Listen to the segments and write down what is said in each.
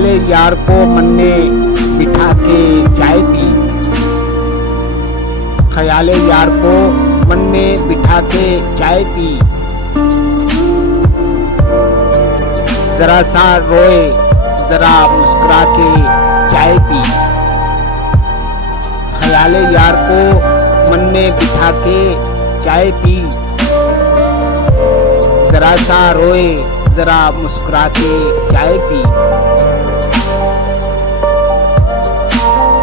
ख्याले यार को मन में बिठा के चाय पी। ख्याले यार को मन में बिठा के चाय पी। जरा सा रोए जरा मुस्कुरा के चाय पी। ख्याले यार को मन में बिठा के चाय पी। जरा सा रोए जरा मुस्कुरा के चाय पी।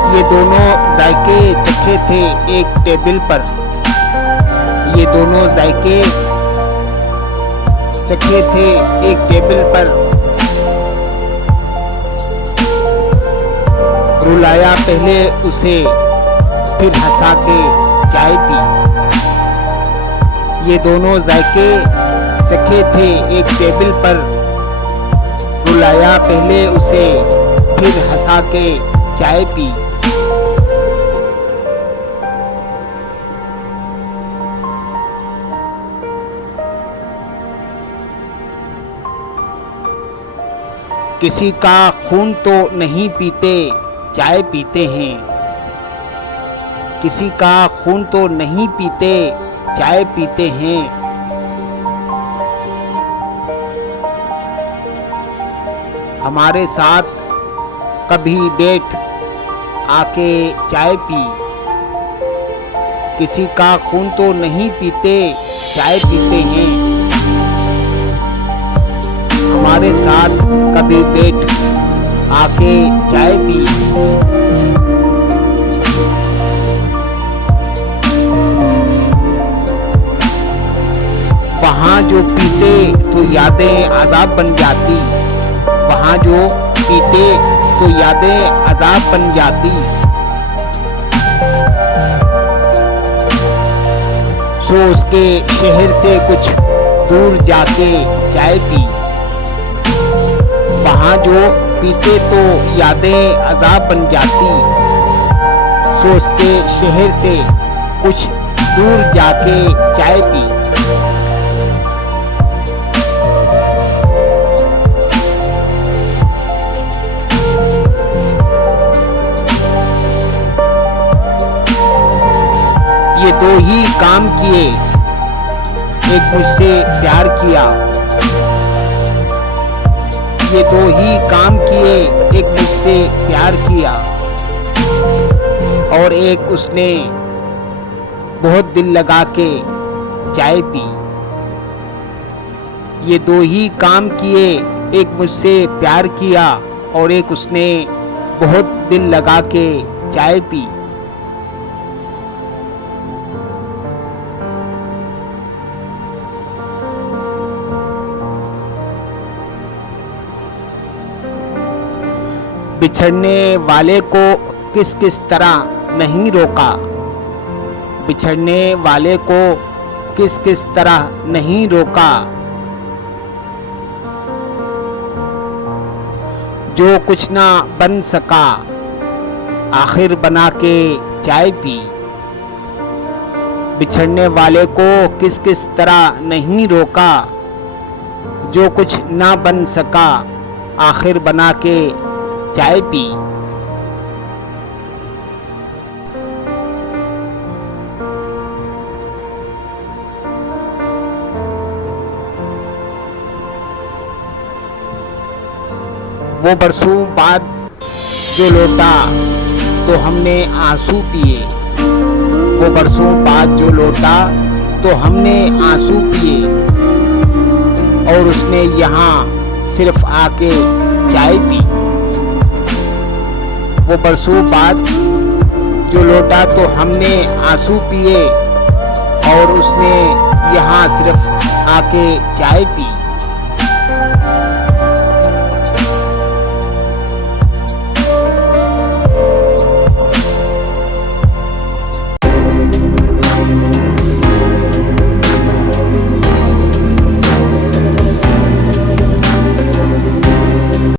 ये दोनों जायके चखे थे एक टेबल पर। ये दोनों जायके चखे थे एक टेबल पर। रुलाया पहले उसे फिर हंसा के चाय पी। ये दोनों जायके चखे थे एक टेबल पर। रुलाया पहले उसे फिर हंसा के चाय पी। किसी का खून तो नहीं पीते चाय पीते हैं। किसी का खून तो नहीं पीते चाय पीते हैं। हमारे साथ कभी बैठ आके चाय पी। किसी का खून तो नहीं पीते चाय पीते हैं। हमारे साथ कभी बैठ आके चाय पी। वहाँ जो पीते तो यादें अजाब बन जाती। वहाँ जो पीते तो यादें अजाब बन जाती। सो उसके शहर से कुछ दूर जाके चाय पी। वहाँ जो पीते तो यादें अजाब बन जाती। सो उसके शहर से कुछ दूर जाके चाय पी। ये दो ही काम किए एक मुझसे प्यार किया। ये दो ही काम किए एक मुझसे प्यार किया। और एक उसने बहुत दिल लगा के चाय पी। ये दो ही काम किए एक मुझसे प्यार किया। और एक उसने बहुत दिल लगा के चाय पी। बिछड़ने वाले को किस किस तरह नहीं रोका। बिछड़ने वाले को किस किस तरह नहीं रोका। जो कुछ ना बन सका आखिर बना के चाय पी। बिछड़ने वाले को किस किस तरह नहीं रोका। जो कुछ ना बन सका आखिर बना के चाय पी। वो बरसों बाद जो लौटा तो हमने आंसू पिए। वो बरसों बाद जो लौटा तो हमने आंसू पिए। और उसने यहाँ सिर्फ आके चाय पी। वो बरसों बाद जो लौटा तो हमने आंसू पिए। और उसने यहाँ सिर्फ आके चाय पी।